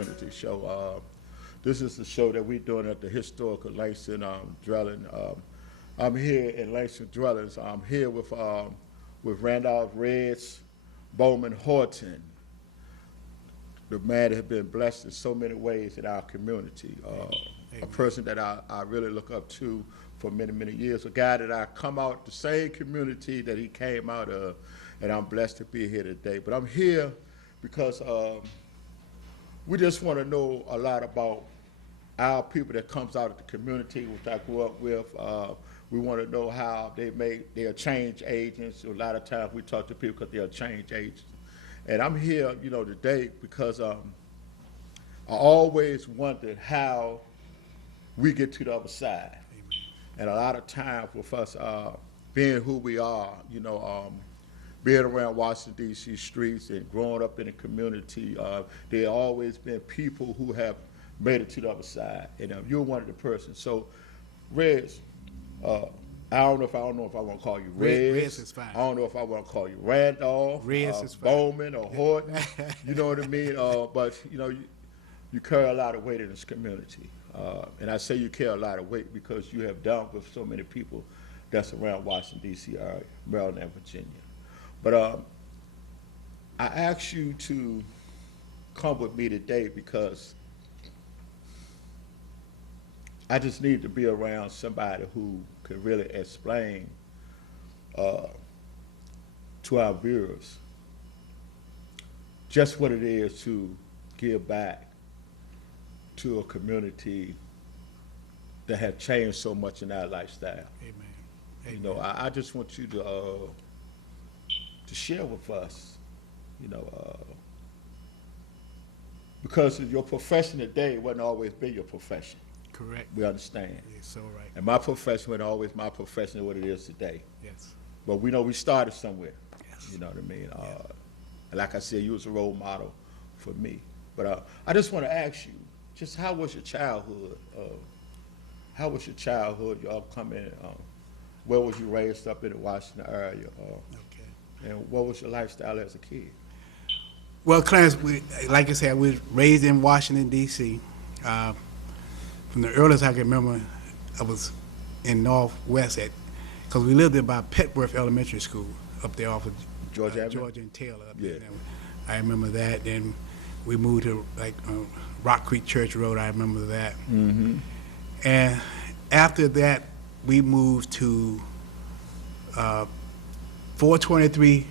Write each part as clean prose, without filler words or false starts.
community show. This is the show that we're doing at the historical Langston dwelling. I'm here in Langston Dwellings. I'm here with Randolph Reds Bowman Horton, the man that has been blessed in so many ways in our community. A person that I really look up to for many, many years, a guy that I come out the same community that he came out of, and I'm blessed to be here today. But I'm here because we just want to know a lot about our people that comes out of the community, which I grew up with. We want to know how they're change agents. A lot of times we talk to people because they're change agents. And I'm here, today because I always wondered how we get to the other side. Amen. And a lot of times with us being who we are, being around Washington, D.C. streets and growing up in the community, there have always been people who have made it to the other side. And you're one of the persons. So, Reds, I don't know if I want to call you Reds. Reds is fine. I don't know if I want to call you Randolph, Reds is fine. Bowman, or Horton. You know what I mean? But you carry a lot of weight in this community, and I say you carry a lot of weight because you have dealt with so many people that's around Washington D.C. area, Maryland, and Virginia. But I asked you to come with me today because I just need to be around somebody who can really explain to our viewers just what it is to give back to a community that have changed so much in our lifestyle. Amen. Amen. I just want you to share with us, because your profession today wasn't always been your profession. Correct. We understand. You're so right. And my profession wasn't always my profession what it is today. Yes. But we know we started somewhere. Yes. You know what I mean? Yeah. And like I said, you was a role model for me. But I just want to ask you, just how was your childhood? How was your childhood, your upcoming, where was you raised up in the Washington area? Okay. And what was your lifestyle as a kid? Well, Clarence, like I said, we was raised in Washington, D.C. From the earliest I can remember, I was in Northwest because we lived by Petworth Elementary School up there off of Georgia and Taylor. Up yeah. there. I remember that. Then we moved to Rock Creek Church Road. I remember that. Mm-hmm. And after that, we moved to 423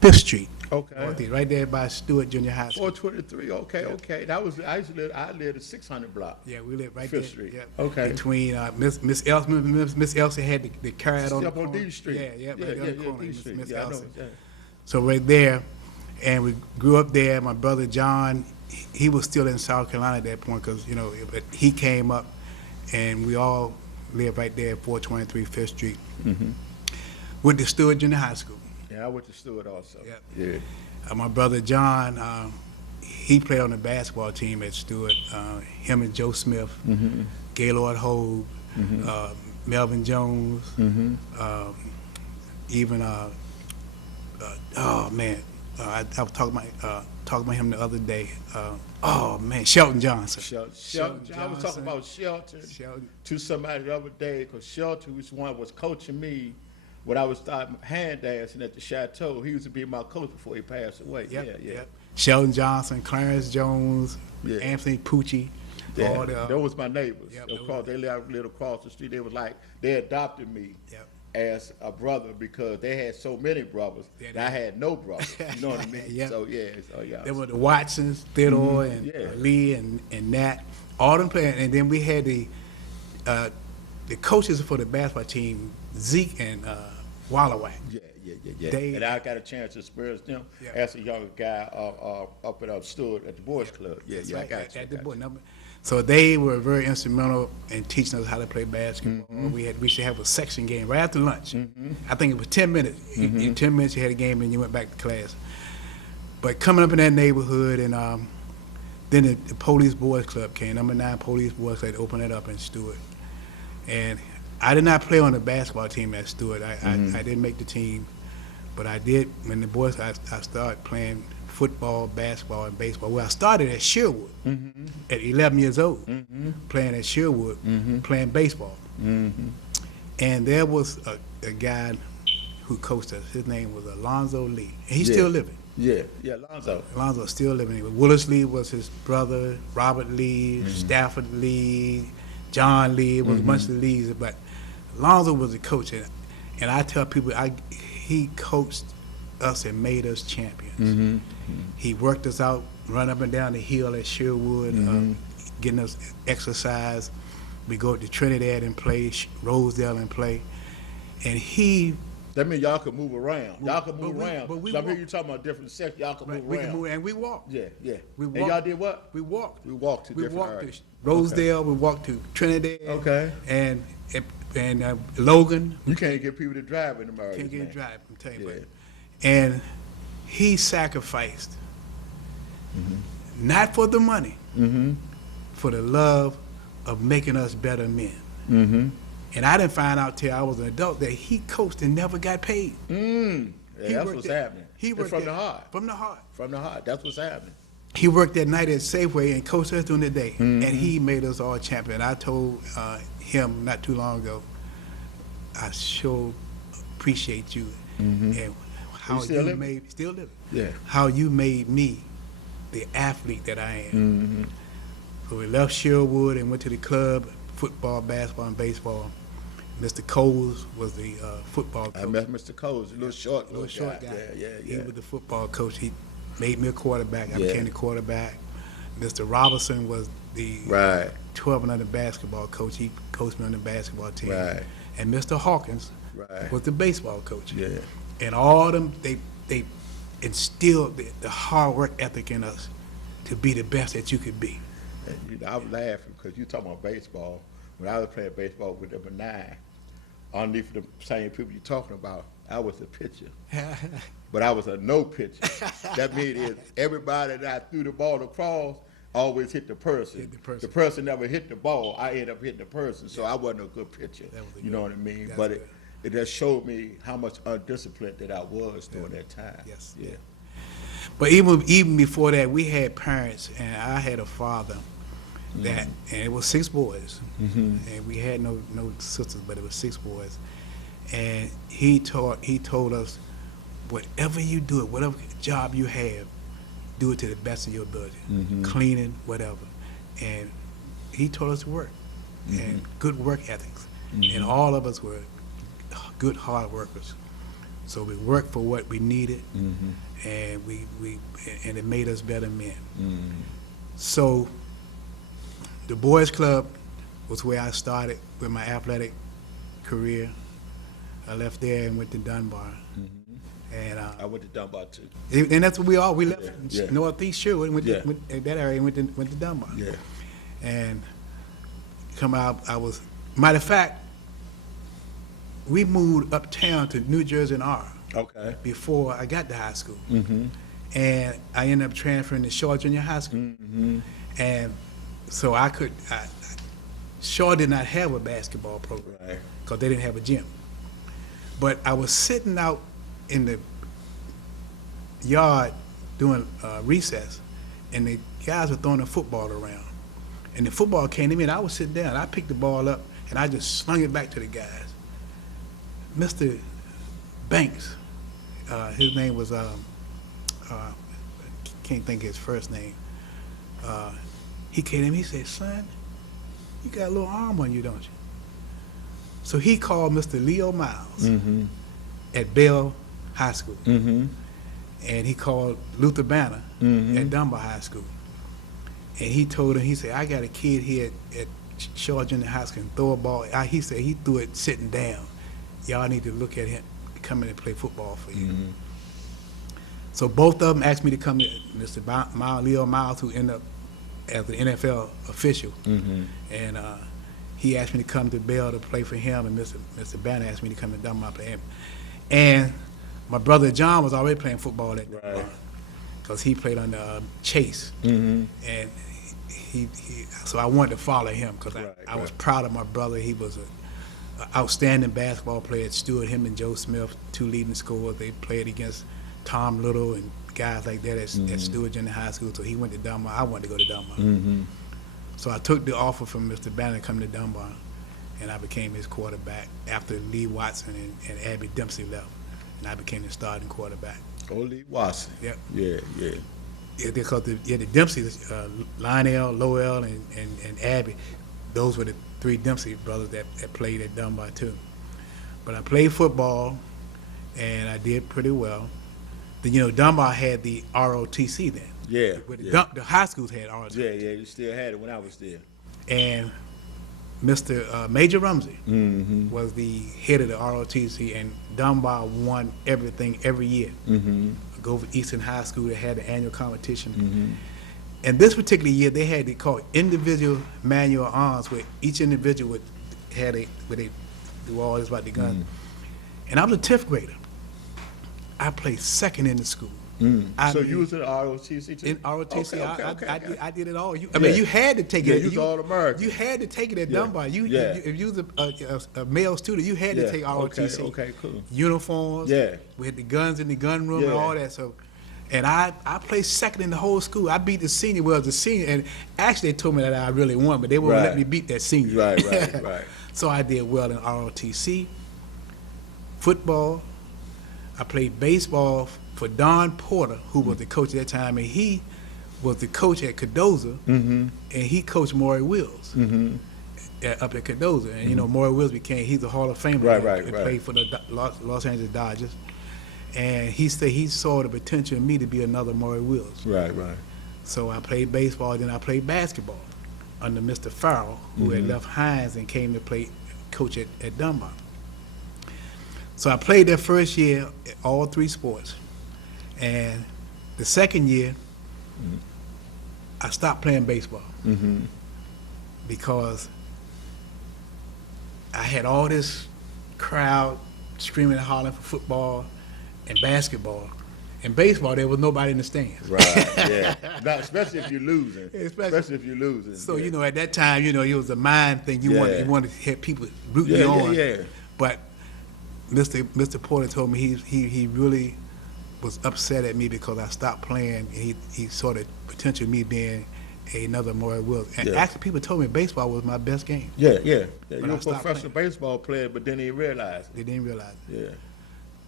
5th Street. Okay. Right there by Stewart Junior High School. 423. Okay, yeah. Okay. That was I lived at 600 block. Yeah, we lived right 5th there. Street. Yeah. Okay. Between Miss Elsie had the carrot on the up corner. on D Street. Yeah, right there on the corner. D Street. Miss Yeah, Elsie. I know. Yeah. So right there, and we grew up there. My brother John, he was still in South Carolina at that point because but he came up, and we all lived right there at 423 5th Street. Mm-hmm. Went to Stewart Junior High School. Yeah, I went to Stewart also. Yep. Yeah. My brother John, he played on the basketball team at Stewart. Him and Joe Smith, Mm-hmm. Gaylord Hogue, Mm-hmm. Melvin Jones, Mm-hmm. even oh man, I was talking about him the other day. Oh man, Shelton Johnson. Shelton. I was talking about Shelton to somebody the other day because Shelton was coaching me when I was starting hand dancing at the Chateau. He used to be my coach before he passed away. Yep, Yeah. Yep. Shelton Johnson, Clarence Jones, Yeah. Anthony Pucci. Yeah, those was my neighbors. Yep, They lived across the street. They was like, they adopted me Yep. as a brother because they had so many brothers that I had no brothers. You know what I mean? Yep. So yeah. There were the Watsons, Theodore, and Lee, and Nat, all them playing. And then we had the coaches for the basketball team, Zeke and Walloway. Yeah. And I got a chance to experience them as a younger guy up at Stewart at the Boys Club. Yeah, Right, I got you. at the boy number. So they were very instrumental in teaching us how to play basketball. Mm-hmm. We should have a section game right after lunch. Mm-hmm. I think it was 10 minutes. Mm-hmm. In 10 minutes you had a game and you went back to class. But coming up in that neighborhood, and then the Police Boys Club came. Number 9 Police Boys Club opened it up in Stewart. And I did not play on the basketball team at Stewart. I didn't make the team, but I did when the boys. I started playing football, basketball, and baseball. Well, I started at Sherwood at 11 years old, playing at Sherwood, playing baseball. And there was a guy who coached us. His name was Alonzo Lee. And he's still living. Yeah, Lonzo. Alonzo's still living. Willis Lee was his brother, Robert Lee, Stafford Lee, John Lee. It was a bunch of Lees. But Alonzo was the coach. And I tell people, he coached us and made us champions. He worked us out, run up and down the hill at Sherwood, getting us exercise. We go to Trinidad and play, Rosedale and play. And that means y'all can move around. Y'all can move around. But I'm hearing you talking about different sections. Y'all can move around. And we walked. Yeah. And y'all did what? We walked. We walked to different areas. We walked to Rosedale. We walked to Trinidad. Okay. And Logan. You can't get people to drive in the areas. Can't get drive. I'm telling you. Yeah. And he sacrificed, not for the money, for the love of making us better men. And I didn't find out till I was an adult that he coached and never got paid. Yeah, that's what's happening. He worked from the heart. From the heart. From the heart. That's what's happening. He worked that night at Safeway and coached us during the day. And he made us all champion. I told him not too long ago, I sure appreciate you and how still you living? still living. Yeah. How you made me the athlete that I am. So we left Sherwood and went to the club, football, basketball, and baseball. Mr. Coles was the football coach. I met Mr. Coles, a little short guy. Yeah. He was the football coach. He made me a quarterback. I Yeah. became the quarterback. Mr. Robertson was the 12 and under basketball coach. He coached me on the basketball team. Right. And Mr. Hawkins Right. was the baseball coach. Yeah. And all of them, they instilled the hard work ethic in us to be the best that you could be. And, I'm laughing because you talking about baseball. When I was playing baseball with number 9, underneath the same people you're talking about, I was a pitcher. But I was a no pitcher. That means everybody that I threw the ball across always hit the person. The person never hit the ball. I ended up hitting the person, so I wasn't a good pitcher. You know what I mean? But it just showed me how much undisciplined that I was during that time. Yes. Yeah. But even before that, we had parents, and I had a father that, and it was 6 boys, and we had no sisters, but it was 6 boys, and he told us, whatever you do, whatever job you have, do it to the best of your ability, cleaning, whatever, and he told us to work, and good work ethics, and all of us were good hard workers, so we worked for what we needed, and and it made us better men. So the boys club was where I started with my athletic career. I left there and went to Dunbar. And I went to Dunbar too. And that's what we left Yeah. Northeast Sherwood and went to that area and went to Dunbar. Yeah. And come out, matter of fact, we moved uptown to New Jersey and R. Okay. Before I got to high school. And I ended up transferring to Shaw Junior High School. And so Shaw did not have a basketball program because they didn't have a gym. But I was sitting out in the yard doing recess, and the guys were throwing the football around. And the football came to me, and I was sitting down. I picked the ball up, and I just slung it back to the guys. Mr. Banks, his name was, can't think of his first name. He came to me, he said, "Son, you got a little arm on you, don't you?" So he called Mr. Leo Miles at Bell High School. And he called Luther Banner at Dunbar High School. And he told him, he said, "I got a kid here at Shaw Junior High School and throw a ball." He said he threw it sitting down. Y'all need to look at him, come in and play football for you. So both of them asked me to come to Mr. Leo Miles, who ended up as an NFL official. And he asked me to come to Bell to play for him, and Mr. Banner asked me to come to Dunbar to play him. And my brother John was already playing football at Dunbar because he played under Chase. And so I wanted to follow him because I was proud of my brother. He was an outstanding basketball player at Stewart. Him and Joe Smith, 2 leading scorers. They played against Tom Little and guys like that at Stewart Junior High School, so he went to Dunbar. I wanted to go to Dunbar. Mm-hmm. So I took the offer from Mr. Banner to come to Dunbar, and I became his quarterback after Lee Watson and Abby Dempsey left, and I became the starting quarterback. Lee Watson. Yep. Yeah. Yeah, because the Dempseys, Lionel, Lowell, and Abby, those were the three Dempsey brothers that played at Dunbar too. But I played football, and I did pretty well. Then, Dunbar had the ROTC then. Yeah. The high schools had ROTC. Yeah. You still had it when I was there. And Mr. Major Rumsey was the head of the ROTC, and Dunbar won everything every year. Go for Eastern High School, they had the annual competition. And this particular year, they had they called individual manual arms, where each individual where they do all this about the gun. And I was a 10th grader. I played second in the school. So you was in ROTC too? In ROTC, Okay. I did it all. I mean, you had to take it. You was all American. You had to take it at Dunbar. If you was a male student, you had to take ROTC. Okay, cool. Uniforms. Yeah. We had the guns in the gun room and all that. So, and I placed second in the whole school. I beat the senior. Well, the senior, and actually they told me that I really won, but they wouldn't let me beat that senior. Right. So I did well in ROTC. Football. I played baseball for Don Porter, who was the coach at that time, and he was the coach at Cardozo, and he coached Maury Wills up at Cardozo. And Maury Wills he's a Hall of Famer. Right. Played for the Los Angeles Dodgers, and he said he saw the potential in me to be another Maury Wills. Right. So I played baseball, then I played basketball under Mr. Farrell, who had left Hines and came to play coach at Dunbar. So I played that first year all three sports. And the second year, I stopped playing baseball because I had all this crowd screaming and hollering for football and basketball. In baseball, there was nobody in the stands. Right, yeah. Now, especially if you're losing. Especially if you're losing. So, at that time, it was a mind thing. You wanted to have people rooting you on. Yeah. But Mr. Porter told me he really was upset at me because I stopped playing, and he saw the potential of me being another Maury Wills. And actually, people told me baseball was my best game. Yeah. You were a professional baseball player, but then they realized it. They didn't realize it. Yeah.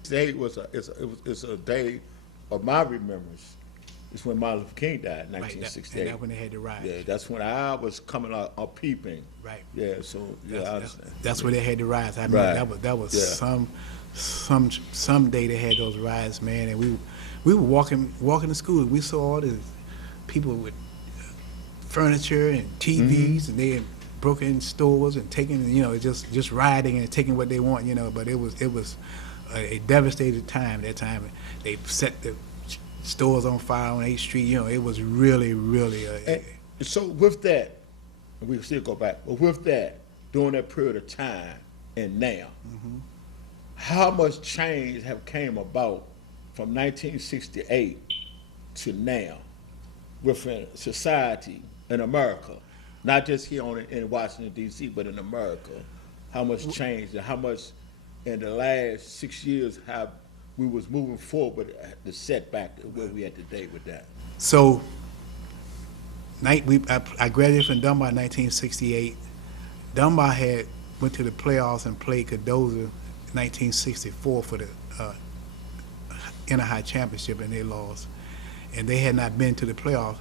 Today it's a day of my remembrance. It's when Martin Luther King died in 1968. And that's when they had the riots. Yeah, that's when I was coming out peeping. Right. Yeah, so I understand. That's when they had the riots. I mean, that was some day they had those riots, man. And we were walking to school, and we saw all these people with furniture and TVs, and they had broken stores and taking, just rioting and taking what they want, But it was a devastating time. That time they set the stores on fire on 8th Street. It was really, really. So with that, and we can still go back, but with that, during that period of time and now, how much change have came about from 1968 to now within society in America, not just here in Washington, D.C., but in America? How much change and how much in the last 6 years have we was moving forward, the setback where we at today with that? So, I graduated from Dunbar in 1968. Dunbar went to the playoffs and played Cardozo in 1964 for the inter-high championship, and they lost. And they had not been to the playoffs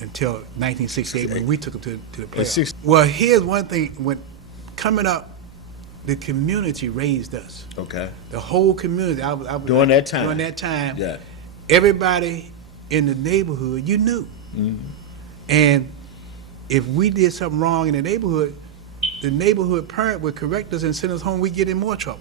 until 1968 when we took them to the playoffs. Well, here's one thing. When coming up, the community raised us. Okay. The whole community. During that time. During that time. Yeah. Everybody in the neighborhood, you knew. And if we did something wrong in the neighborhood parent would correct us and send us home, we get in more trouble.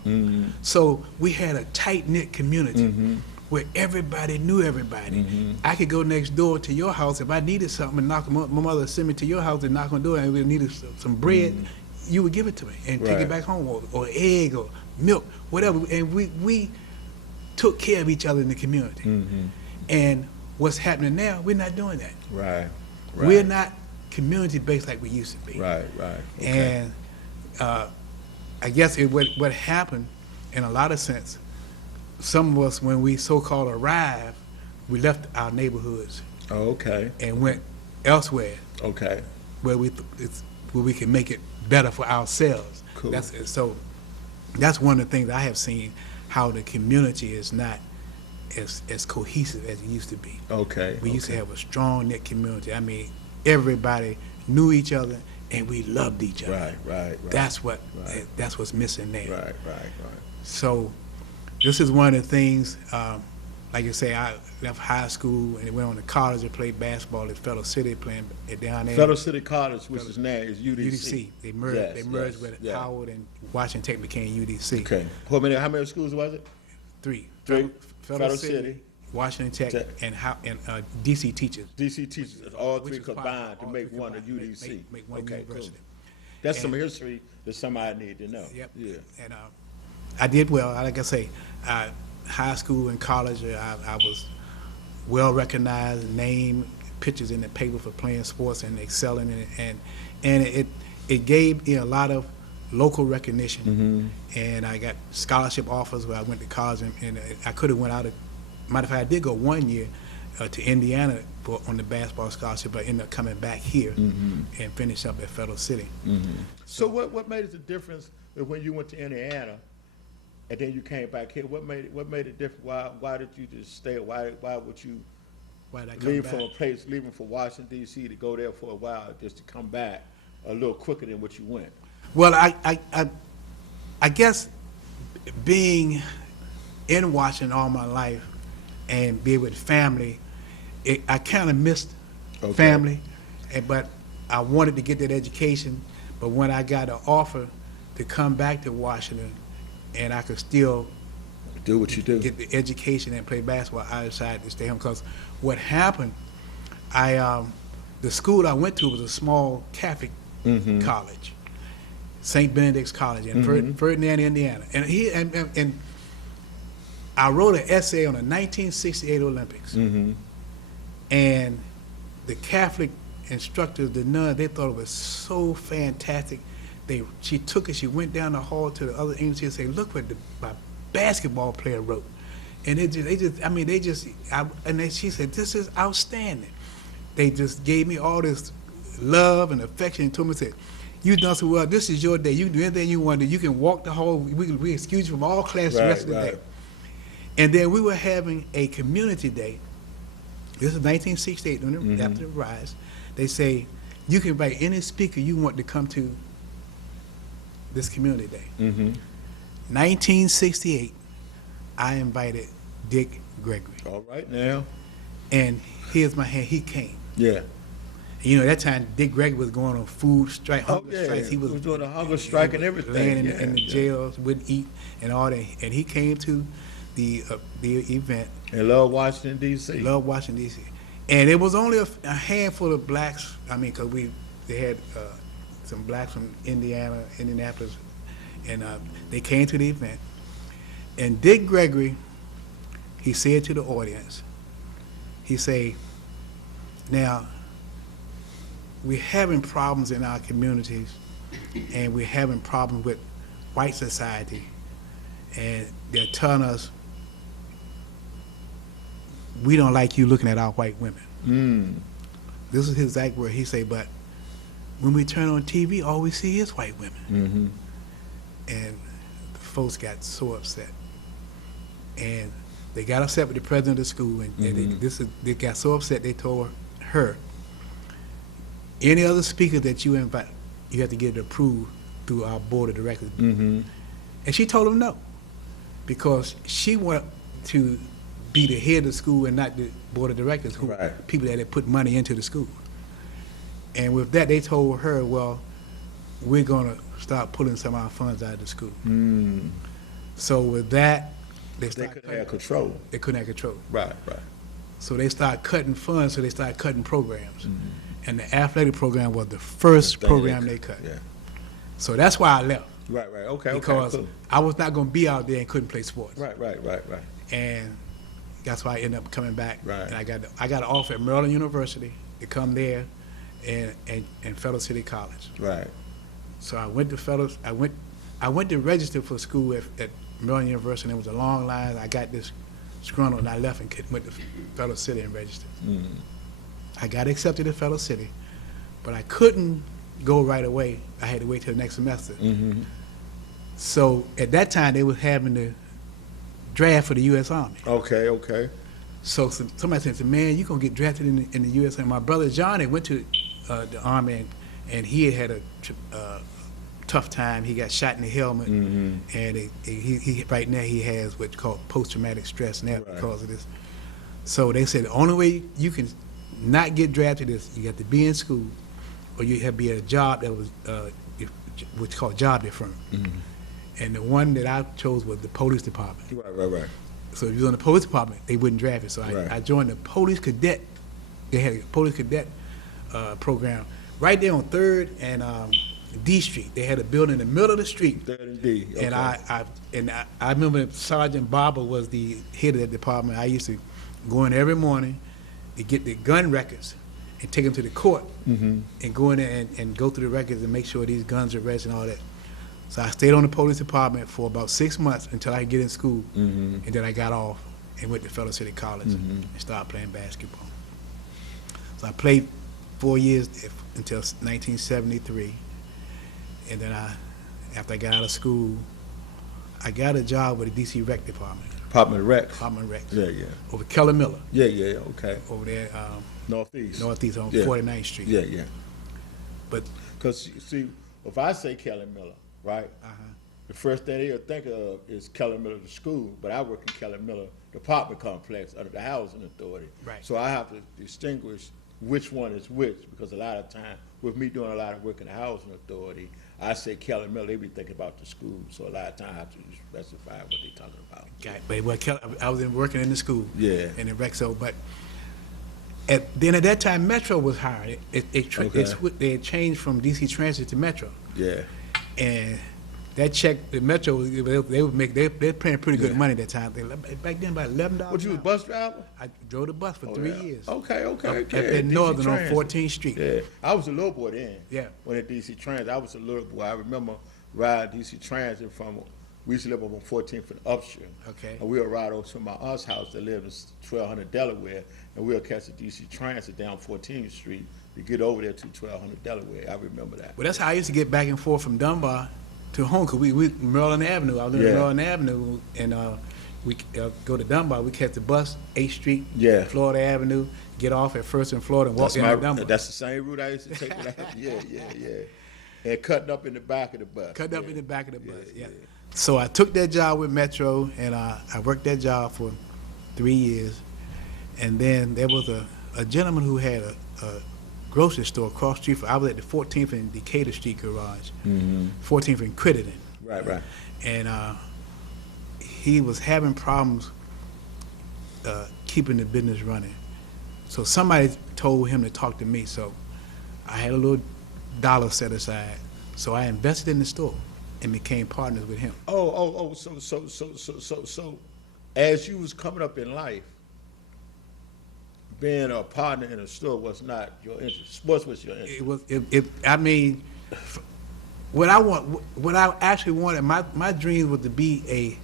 So we had a tight-knit community where everybody knew everybody. I could go next door to your house if I needed something and knock my mother would send me to your house and knock on the door and we needed some bread. You would give it to me and take it back home, or egg or milk, whatever. And we took care of each other in the community. And what's happening now, we're not doing that. Right. We're not community-based like we used to be. Right. Okay. And I guess what happened, in a lot of sense, some of us, when we so-called arrived, we left our neighborhoods Oh, okay. and went elsewhere Okay. where we can make it better for ourselves. Cool. That's one of the things I have seen, how the community is not as cohesive as it used to be. Okay. We used to have a strong knit community. I mean, everybody knew each other and we loved each other. Right. That's Right. that's what's missing there. Right. So this is one of the things, like I say, I left high school and went on to college and played basketball at Fellow City, playing down there. Federal City College, which is now is UDC. UDC. They merged with Howard and Washington Tech became UDC. Okay. How many schools was it? Three. Three. Fellow Federal City, Washington Tech, and DC teachers. DC teachers, all Which three is combined to all make three one a combined, UDC. make one Okay, university. cool. That's some history that somebody need to know. Yep. Yeah. And I did well. Like I say, high school and college, I was well recognized, named, pictures in the paper for playing sports and excelling in it, and it gave me a lot of local recognition. And I got scholarship offers where I went to college, and I could have went out. Matter of fact, I did go 1 year to Indiana on the basketball scholarship, but ended up coming back here and finished up at Federal City. So what made it the difference when you went to Indiana and then you came back here? What made it different? Why did you just stay? Why would you Why did I come leave back? from a place, leaving for Washington D.C. to go there for a while, just to come back a little quicker than what you went? Well, I guess being in Washington all my life and being with family, I kind of missed family, but I wanted to get that education. But when I got an offer to come back to Washington and I could still Do what you do. get the education and play basketball, I decided to stay home. Because what happened, the school I went to was a small Catholic college, St. Benedict's College in Ferdinand, Indiana. And I wrote an essay on the 1968 Olympics. And the Catholic instructors, the nuns, they thought it was so fantastic. She took it, she went down the hall to the other English and said, look what my basketball player wrote. And she said, this is outstanding. They just gave me all this love and affection and told me, said, you done so well, this is your day. You can do anything you want to do. You can walk the hall. We excuse you from all class the rest of the day. And then we were having a community day. This is 1968, after the rise. They say, you can invite any speaker you want to come to this community day. 1968, I invited Dick Gregory. All right now. And here's my hand, he came. Yeah. You know, at that time, Dick Gregory was going on food strike, hunger strikes. He was doing a hunger strike and everything. Laying in the jails, wouldn't eat and all that. And he came to the event. And love Washington, D.C. Love Washington, D.C. And it was only a handful of blacks. I mean, because they had some blacks from Indiana, Indianapolis, and they came to the event. And Dick Gregory, he said to the audience, he said, now, we're having problems in our communities, and we're having problems with white society, and they're telling us, we don't like you looking at our white women. This is his exact word. He said, but when we turn on TV, all we see is white women. And the folks got so upset. And they got upset with the president of the school, and they got so upset they told her, any other speaker that you invite, you have to get it approved through our board of directors. And she told him no, because she wanted to be the head of the school and not the board of directors, people that had put money into the school. And with that, they told her, well, we're going to start pulling some of our funds out of the school. So with that, they couldn't have control. They couldn't have control. Right. So they started cutting funds, so they started cutting programs. And the athletic program was the first program they cut. Yeah. So that's why I left. Right. Okay. Because cool. I was not going to be out there and couldn't play sports. Right. And that's why I ended up coming back. Right. And I got an offer at Maryland University to come there and Fellow City College. Right. So I went to register for school at Maryland University, and it was a long line. I got this disgruntled, and I left and went to Fellow City and registered. I got accepted at Fellow City, but I couldn't go right away. I had to wait till the next semester. So at that time, they were having the draft for the U.S. Army. Okay, okay. So somebody said, man, you're going to get drafted in the U.S. Army. My brother Johnny went to the Army, and he had a tough time. He got shot in the helmet, and he right now he has what's called post-traumatic stress now because of this. So they said the only way you can not get drafted is you have to be in school, or you have to be at a job that was what's called job deferment. And the one that I chose was the police department. Right. So if you was in the police department, they wouldn't draft you. So I joined the police cadet. They had a police cadet program right there on 3rd and D Street. They had a building in the middle of the street. 3rd and D. Okay. And I remember Sergeant Barber was the head of that department. I used to go in every morning to get the gun records and take them to the court and go in there and go through the records and make sure these guns are registered and all that. So I stayed on the police department for about 6 months until I could get in school, and then I got off and went to Fellow City College and started playing basketball. So I played 4 years until 1973, and then after I got out of school, I got a job with the D.C. Rec Department. Department of Rec. Department of Rec. Yeah. Over Keller Miller. Yeah, okay. Over there. Northeast on 49th Street. Yeah. But because see, if I say Keller Miller, right? The first thing they'll think of is Keller Miller the school, but I work in Keller Miller, the apartment complex under the housing authority. Right. So I have to distinguish which one is which, because a lot of time, with me doing a lot of work in the housing authority, I say Keller Miller, they be thinking about the school. So a lot of time I have to specify what they're talking about. I was working in the school. Yeah. In the rec. So, but then at that time, Metro was hired. They had changed from DC Transit to Metro. Yeah. And that check, the Metro, they're paying pretty good money at that time. Back then, about $11. What, you was a bus driver? I drove the bus for 3 years. Okay. At Northern on 14th Street. Yeah, I was a little boy then. Yeah. When at DC Transit, I was a little boy. I remember riding DC Transit we used to live up on 14th and Upshur. Okay. And we'll ride over to my aunt's house that lived in 1200 Delaware, and we'll catch the DC Transit down 14th Street to get over there to 1200 Delaware. I remember that. Well, that's how I used to get back and forth from Dunbar to home, because we Maryland Avenue. I lived in Maryland Avenue, and we go to Dunbar. We catch the bus, 8th Street, Florida Avenue, get off at First and Florida and walk down to Dunbar. That's the same route I used to take. Yeah. And cutting up in the back of the bus. In the back of the bus, yeah. So I took that job with Metro, and I worked that job for 3 years. And then there was a gentleman who had a grocery store across the street. I was at the 14th and Decatur Street garage, 14th and Crittenden. Right. And he was having problems keeping the business running. So somebody told him to talk to me. So I had a little dollar set aside. So I invested in the store and became partners with him. So as you was coming up in life, being a partner in a store was not your interest. Sports was your interest. I mean, what I actually wanted, my dream was to be a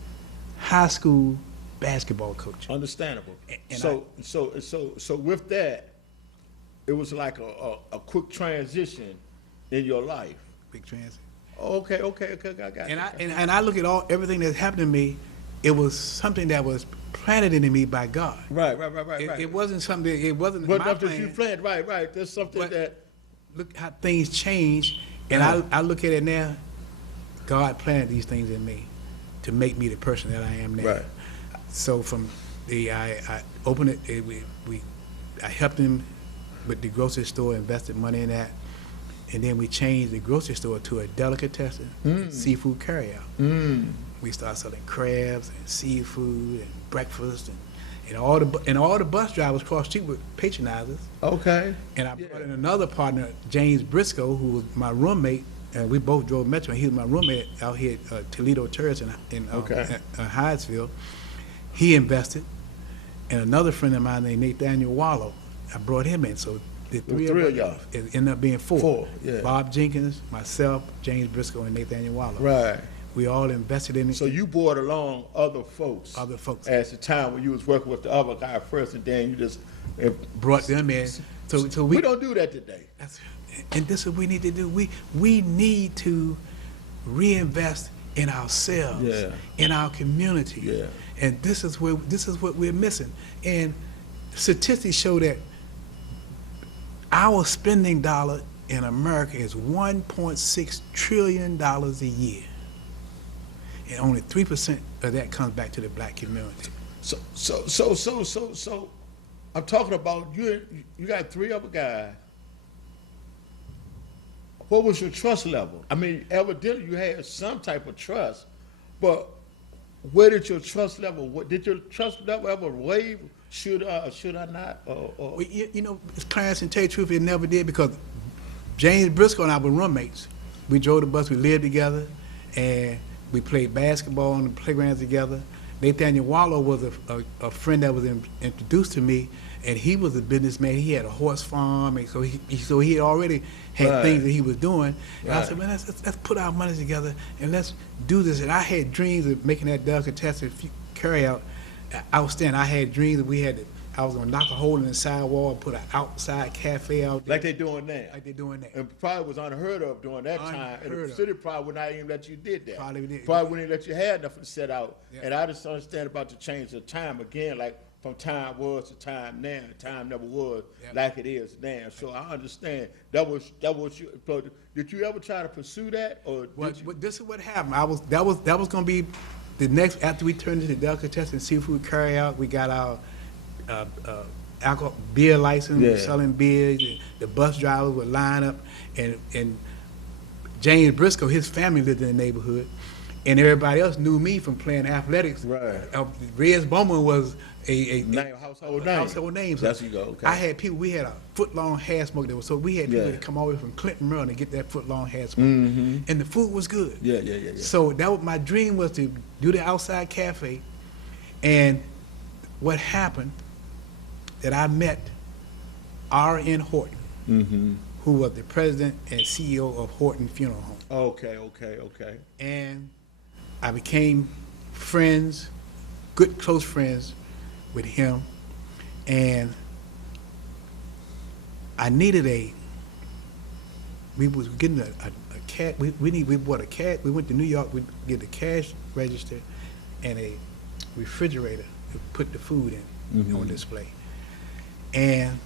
high school basketball coach. Understandable. So with that, it was like a quick transition in your life. Big transition. Okay, I got it. And I look at everything that's happened to me. It was something that was planted into me by God. Right. It wasn't something. It wasn't But my after plan. you planned, right. There's something that. Look how things change, and I look at it now. God planted these things in me to make me the person that I am now. Right. So I opened it. I helped him with the grocery store, invested money in that. And then we changed the grocery store to a delicatessen, seafood carryout. We started selling crabs and seafood and breakfast, and all the bus drivers across the street would patronize us. Okay. And I brought in another partner, James Briscoe, who was my roommate, and we both drove Metro. And he was my roommate out here at Toledo Terrace in Hyattsville. He invested, and another friend of mine named Nathaniel Wallow, I brought him in. So the three of y'all. It ended up being four. Yeah. Bob Jenkins, myself, James Briscoe, and Nathaniel Wallow. Right. We all invested in it. So you brought along other folks. Other folks. At the time when you was working with the other guy first, and then you just Brought them in. So we don't do that today. And this is what we need to do. We need to reinvest in ourselves, Yeah. in our community. Yeah. And this is what we're missing. And statistics show that our spending dollar in America is $1.6 trillion a year. And only 3% of that comes back to the black community. So I'm talking about you got 3 other guys. What was your trust level? I mean, evidently you had some type of trust, but where did your trust level? Did your trust level ever wave? Should I not? Well, you know, Clarence, and tell you the truth, it never did, because James Briscoe and I were roommates. We drove the bus, we lived together, and we played basketball on the playgrounds together. Nathaniel Wallow was a friend that was introduced to me, and he was a businessman. He had a horse farm, and so he had already had things that he was doing. And I said, man, let's put our money together and let's do this. And I had dreams of making that delicatessen carry out outstanding. I had dreams that I was gonna knock a hole in the sidewall and put an outside cafe out there. Like they're doing now. Like they're doing that. And probably was unheard of during that time. And the city probably would not even let you did that. Probably wouldn't even let you have nothing set out. Yeah. And I just understand about the change of time again, like from time was to time now. Time never was like it is now. So I understand that was you. But did you ever try to pursue that, or this is what happened. That was gonna be the next after we turned into the delicatessen seafood carry out. We got our alcohol beer license, selling beer. The bus drivers would line up, and James Briscoe, his family lived in the neighborhood, and everybody else knew me from playing athletics. Right. Reyes Bowman was a household name. So that's you go. Okay. I had people. We had a foot-long hair smoke there, so we had people that come all the way from Clinton, Maryland, to get that foot-long hair smoke, and the food was good. Yeah. So that was my dream, was to do the outside cafe, and what happened, that I met R.N. Horton, who was the president and CEO of Horton Funeral Home. Okay. And I became friends, good close friends with him, and I needed we was getting a cat, we bought a cat, we went to New York, we get a cash register and a refrigerator to put the food in on display. And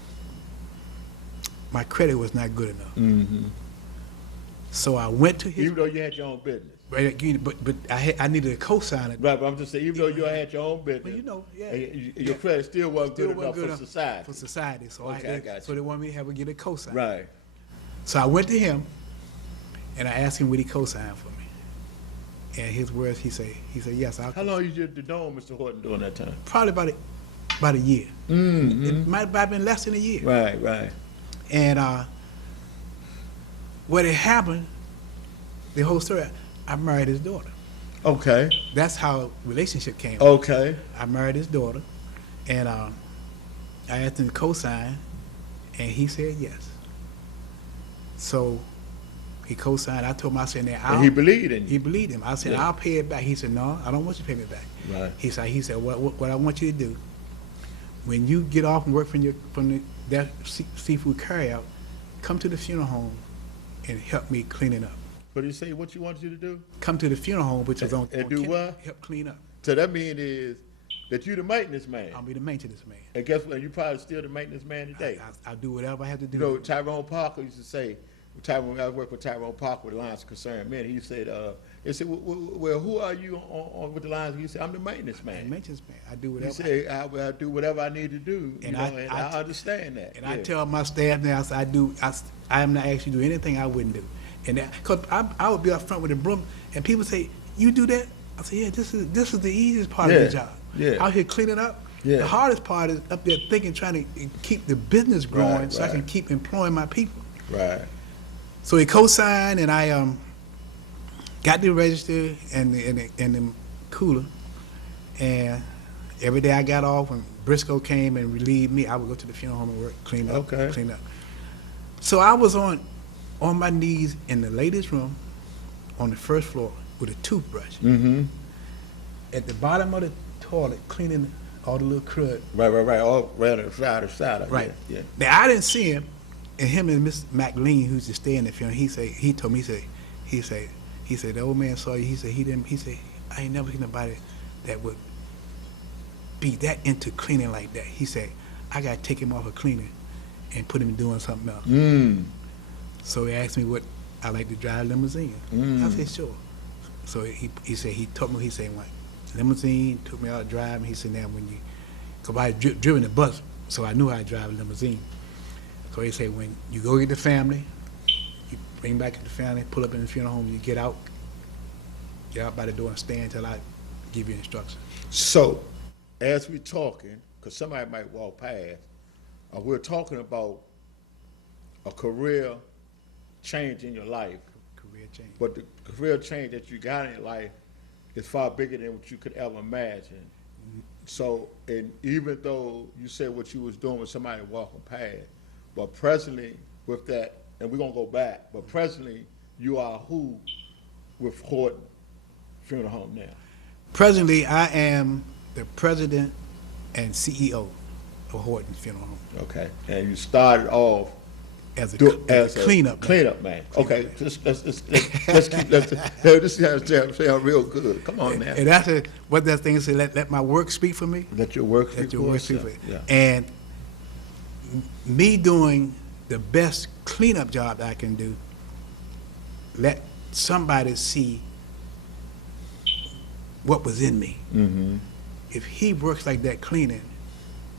my credit was not good enough. So I went to his... Even though you had your own business. Right, but I needed a co-signer. Right, but I'm just saying, even though you had your own business, well, you know, your credit still wasn't good enough for society. For society, so I got you. So they wanted me to have to get a co-sign. Right. So I went to him, and I asked him would he co-sign for me. And his words, he said yes. How long you did know Mr. Horton during that time? Probably about a year. It might have been less than a year. Right. And what had happened, the whole story, I married his daughter. Okay. That's how relationship came. Okay. I married his daughter, and I asked him to co-sign, and he said yes. So he co-signed. I told him, I said, and he believed in you. He believed him. I said, I'll pay it back. He said, no, I don't want you to pay me back. Right. He said, what I want you to do, when you get off and work from that seafood carryout, come to the funeral home and help me clean it up. What did he say? What you wanted you to do? Come to the funeral home, which is on do what? Help clean up. So that means is that you the maintenance man. I'll be the maintenance man. And guess what? You probably still the maintenance man today. I'll do whatever I have to do. You know, Tyrone Parker used to say, I worked with Tyrone Parker with Lines of Concerned Men. He said, well, who are you on with the lines? He said, I'm the maintenance man. Maintenance man. I do whatever. He said, I do whatever I need to do. And I understand that. And I tell my staff now, I am not asking you to do anything I wouldn't do. And because I would be up front with a broom, and people say, you do that? I say, yeah, this is the easiest part of the job. Yeah. Out here cleaning up. Yeah. The hardest part is up there thinking, trying to keep the business growing so I can keep employing my people. Right. So he co-signed, and I got the register and the cooler. And every day I got off, when Briscoe came and relieved me, I would go to the funeral home and work, clean up. So I was on my knees in the ladies' room on the first floor with a toothbrush Mm-hmm. at the bottom of the toilet, cleaning all the little crud. Right. All right on the side to side. Right. Yeah. Now I didn't see him, and him and Miss McLean, who's to stay in the film, he told me, he said the old man saw you. He said I ain't never seen nobody that would be that into cleaning like that. He said I gotta take him off of cleaning and put him doing something else. Mm. So he asked me what I like to drive limousine. I said sure. So he said he told me, he said what limousine, took me out driving. He said now when you, cause I had driven the bus, so I knew how to drive a limousine. So he said when you go get the family, you bring back the family, pull up in the funeral home, you get out by the door and stand until I give you instructions. So, as we're talking, because somebody might walk past, we're talking about a career change in your life. Career change. But the career change that you got in your life is far bigger than what you could ever imagine. So, and even though you said what you was doing with somebody walking past, but presently with that, and we're gonna go back, but presently you are who with Horton Funeral Home now? Presently, I am the president and CEO of Horton Funeral Home. Okay, and you started off As a cleanup man. Cleanup man. Okay, let's keep this sound real good. Come on now. And that's what that thing said. Let my work speak for me. Let your work Let your work speak for me. Yeah. And me doing the best cleanup job that I can do. Let somebody see what was in me. Mm-hmm. If he works like that cleaning,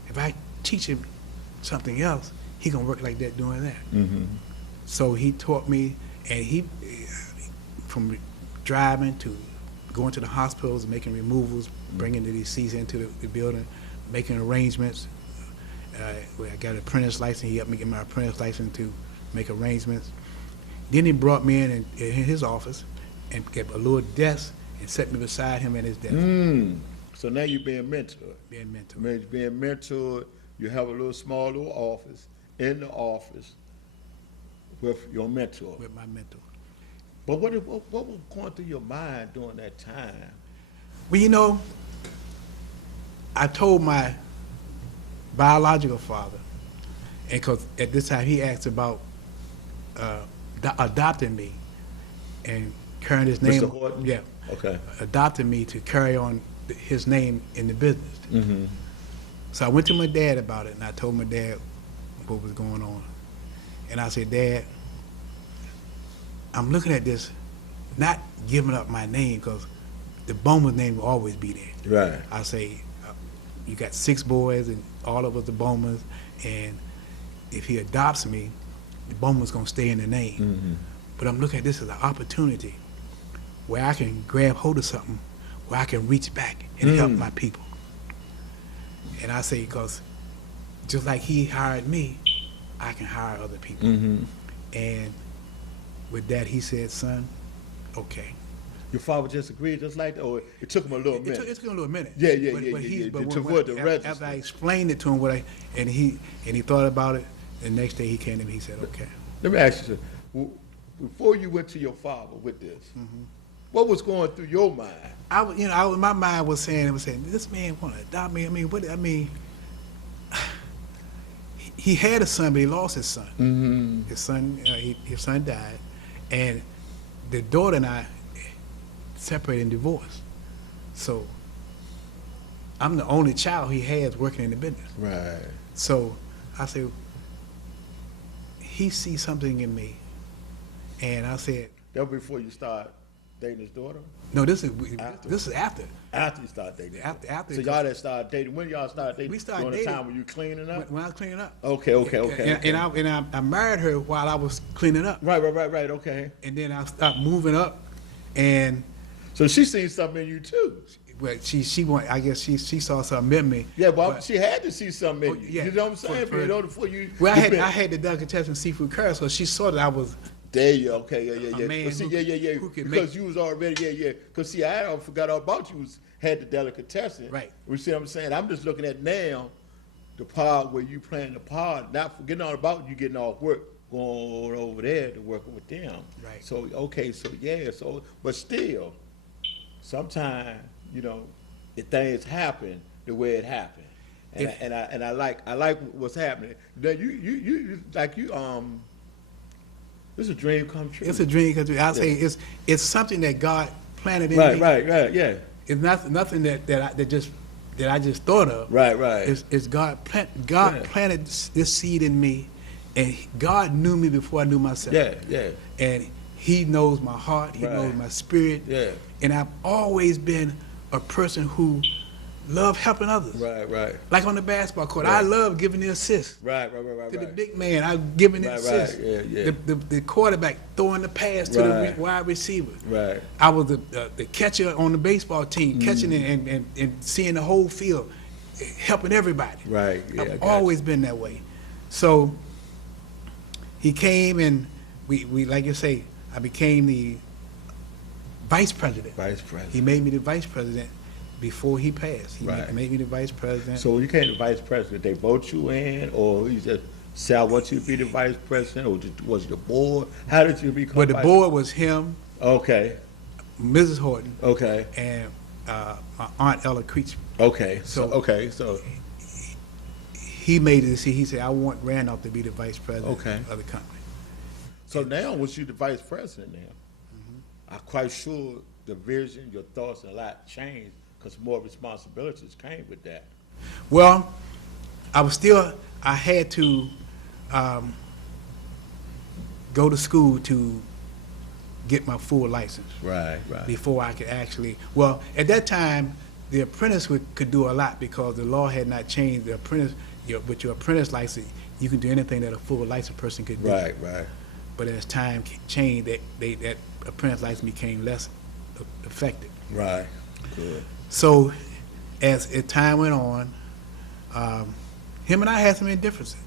if I teach him something else, he gonna work like that doing that. Mm-hmm. So he taught me, and he, from driving to going to the hospitals, making removals, bringing the deceased into the building, making arrangements. I got an apprentice license. He helped me get my apprentice license to make arrangements. Then he brought me in his office and get a little desk and set me beside him at his desk. So now you're being mentored. Being mentored. Being mentored, you have a small little office in the office with your mentor. With my mentor. But what was going through your mind during that time? Well, you know, I told my biological father, and because at this time he asked about adopting me and carrying his name. Mr. Horton? Yeah. Okay. Adopted me to carry on his name in the business. Mm-hmm. So I went to my dad about it, and I told my dad what was going on. And I said, Dad, I'm looking at this, not giving up my name, because the Bowman's name will always be there. Right. I say, you got 6 boys, and all of us are Bowmans, and if he adopts me, the Bowman's gonna stay in the name. Mm-hmm. But I'm looking at this as an opportunity where I can grab hold of something, where I can reach back and help my people. And I say, because just like he hired me, I can hire other people. Mm-hmm. And with that, he said, son, okay. Your father just agreed just like that, or it took him a little minute? It took him a little minute. Yeah. After I explained it to him, and he thought about it, the next day he came to me, he said, okay. Let me ask you something. Before you went to your father with this, what was going through your mind? My mind was saying, this man want to adopt me. He had a son, but he lost his son. Mm-hmm. His son died, and the daughter and I separated and divorced. So I'm the only child he has working in the business. Right. So I said, he sees something in me, and I said, That was before you start dating his daughter? no, this is after. After you start dating. After. So y'all that started dating. When y'all started dating? We started during dating the time when you cleaning up? When I was cleaning up. Okay. And I married her while I was cleaning up. Right. Okay. And then I started moving up, and So she seen something in you too. well, I guess she saw something in me. Yeah, but she had to see something in you. yeah. You know what I'm saying? Before you. Well, I had the delicatessen seafood curry, so she saw that I was. There you okay, yeah. A man But see, who could because you was already, Because see, I forgot all about you had the delicatessen. Right. You see what I'm saying? I'm just looking at now the part where you playing the part, not forgetting all about you getting off work, going over there to work with them. Right. So okay, but still, sometimes, the things happen the way it happened. And I like what's happening. That it's a dream come true. It's a dream because I say it's something that God planted in me. Right, yeah. It's nothing that I just thought of. Right. It's God planted this seed in me, and God knew me before I knew myself. Yeah. And He knows my heart. He knows my spirit. Yeah. And I've always been a person who loved helping others. Right. Like on the basketball court, Right. I love giving the assist. Right. To the big man, I'm giving the assist. Yeah. The quarterback throwing the pass to the wide receiver. Right. I was the catcher on the baseball team, catching and seeing the whole field, helping everybody. Right. Yeah, I've always been that way. So he came and we like you say, I became the vice president. Vice president. He made me the vice president before he passed. He Right. made me the vice president. So when you came to vice president, they vote you in, or you just say, I want you to be the vice president, or was it the board? How did you become But the vice board was him, Okay. Mrs. Horton, Okay. and my aunt Ella Creech. Okay. So- So He made it. He said, I want Randolph to be the vice president Okay. of the company. So now, once you're the vice president now, I'm quite sure the vision, your thoughts, and a lot changed because more responsibilities came with that. Well, I had to go to school to get my full license Right. before I could actually, well, at that time, the apprentice could do a lot because the law had not changed. The apprentice, with your apprentice license, you can do anything that a full licensed person could do. Right. But as time changed, that apprentice license became less effective. Right. Good. So, as time went on, him and I had some indifferences.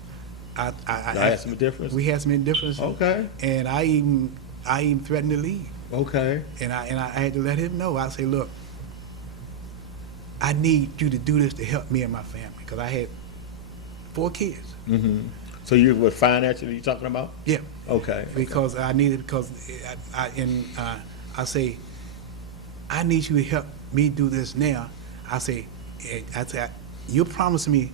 Y'all had some difference? We had some indifferences. Okay. And I even threatened to leave. Okay. And I had to let him know. I say, look, I need you to do this to help me and my family because I had 4 kids. Mm-hmm. So you were financially you talking about? Yeah. Okay. Because I needed I say, I need you to help me do this now. I say, you're promising me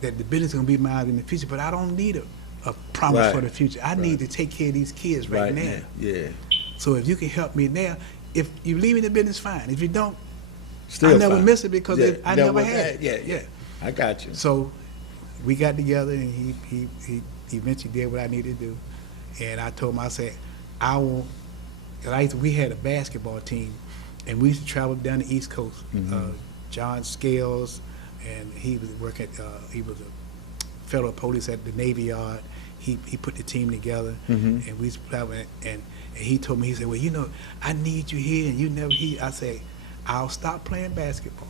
that the business is gonna be mine in the future, but I don't need a promise Right. for the future. I need to take care of these kids right now. Yeah. So if you can help me now, if you leave me the business, fine. If you don't, Still I never fine. miss it because I never had it. Yeah. I got you. So we got together and he eventually did what I needed to do. And I told him, I said, we had a basketball team and we used to travel down the East Coast. John Scales, and he was he was a federal police at the Navy Yard. He put the team together and we used to travel and he told me, he said, well, I need you here and you never here. I said, I'll stop playing basketball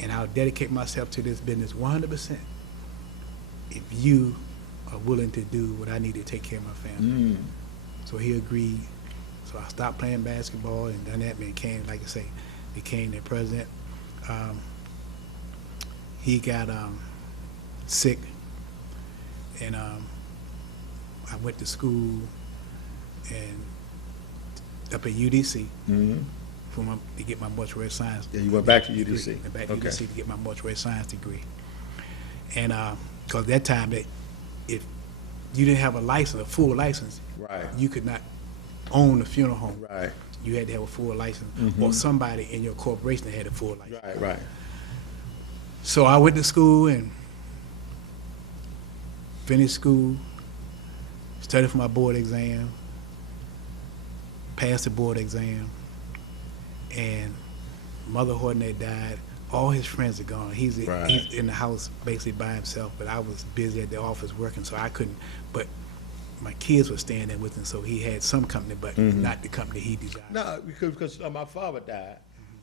and I'll dedicate myself to this business 100% if you are willing to do what I need to take care of my family. So he agreed. So I stopped playing basketball and done that, became the president. He got sick and I went to school and up at UDC to get my mortuary science. Yeah, you went back to UDC. Went back to Okay. UDC to get my mortuary science degree. And because that time, if you didn't have a full license, Right. you could not own a funeral home. Right. You had to have a full license, or somebody in your corporation that had a full license. Right. So I went to school and finished school, studied for my board exam, passed the board exam, and Mother Horton had died. All his friends are gone. He's in the house basically by himself, but I was busy at the office working, so I couldn't. But my kids were staying there with him, so he had some company, but not the company he desired. No, because my father died.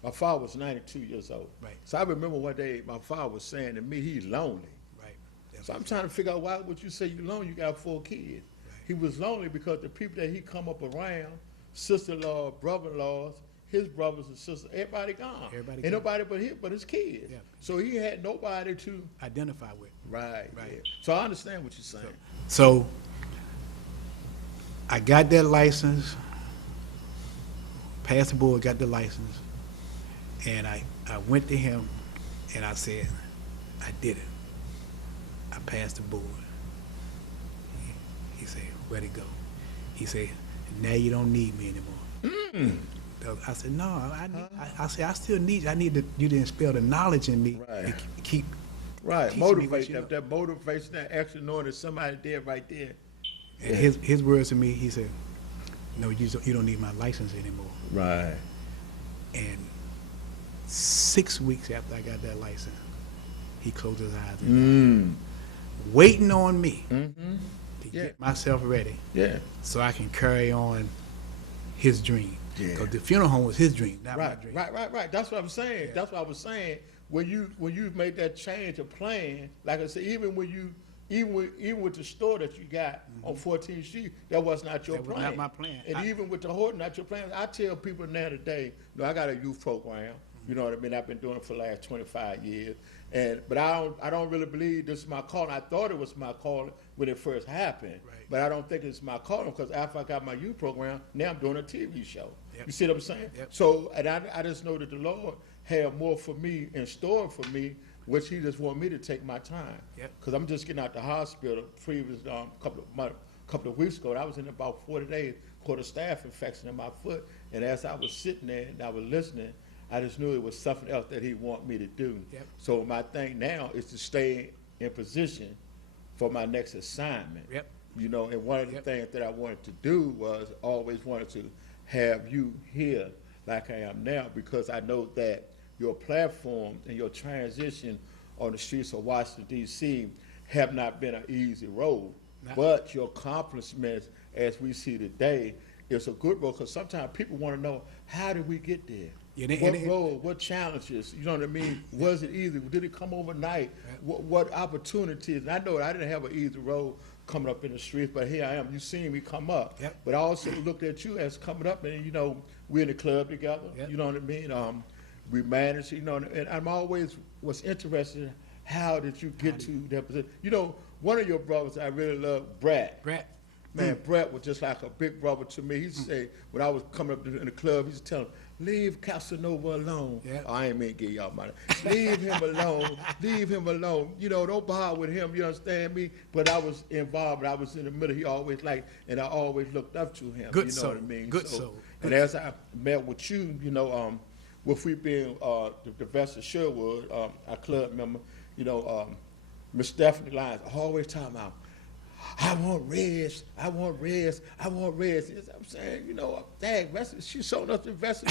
My father was 92 years old. Right. So I remember one day my father was saying to me, he's lonely. Right. So I'm trying to figure out why would you say you're lonely? You got 4 kids. He was lonely because the people that he come up around, sister-in-law, brother-in-laws, his brothers and sisters, everybody gone. Everybody Ain't gone. nobody but his kids. Yeah. So he had nobody to. Identify with. Right. Right. Yeah. So I understand what you're saying. So I got that license, passed the board, got the license, And I went to him and I said, I did it. I passed the board. He said, where'd it go? He said, now you don't need me anymore. I said, no, I said, I still need you. I need you to instill the knowledge in me to keep teaching me what motivate you know. that motivation, that actually knowing that somebody there right there. And his words to me, he said, no, you don't need my license anymore. Right. And 6 weeks after I got that license, he closed his eyes and died, waiting on me to get myself ready so I can carry on his dream. Because the funeral home was his dream, not my dream. Right. That's what I'm saying. Yeah. That's what I was saying. When you made that change of plan, like I said, even with the store that you got on 14th Street, that was not your plan. That was not my plan. And even with the Horton, not your plan. I tell people now today, I got a youth program. You know what I mean? I've been doing it for the last 25 years. But I don't really believe this is my calling. I thought it was my calling when it first happened. Right. But I don't think it's my calling because after I got my youth program, now I'm doing a TV show. Yep. You see what I'm saying? Yep. So, and I just know that the Lord had more for me in store for me, which he just wanted me to take my time. Because I'm just getting out the hospital previous couple of weeks ago. I was in about 40 days, caught a staph infection in my foot. And as I was sitting there and I was listening, I just knew it was something else that he wanted me to do. Yep. So my thing now is to stay in position for my next assignment. Yep. And one of the things that I wanted to do was always wanted to have you here like I am now, because I know that your platform and your transition on the streets of Washington, D.C. have not been an easy road. But your accomplishments, as we see today, is a good road, because sometimes people want to know, how did we get there? What road, what challenges, you know what I mean? Was it easy? Did it come overnight? What opportunities? And I know I didn't have an easy road coming up in the streets, but here I am. You seen me come up. Yep. But I also looked at you as coming up, and, we're in the club together. Yep. You know what I mean? We managed, and I'm always was interested in how did you get to that position. One of your brothers I really love, Brett. Man, Brett was just like a big brother to me. He used to say, when I was coming up in the club, he used to tell him, leave Casanova alone. Yep. I ain't mean to give y'all money. Leave him alone. Leave him alone. Don't bother with him. You understand me? But I was involved. I was in the middle. He always liked, and I always looked up to him. Good you know soul. what I mean? Good soul. And as I met with you, with we being the best of Sherwood, our club member, Miss Stephanie Lyons always talking about, I want reds. I'm saying, dang, she showed us the vessel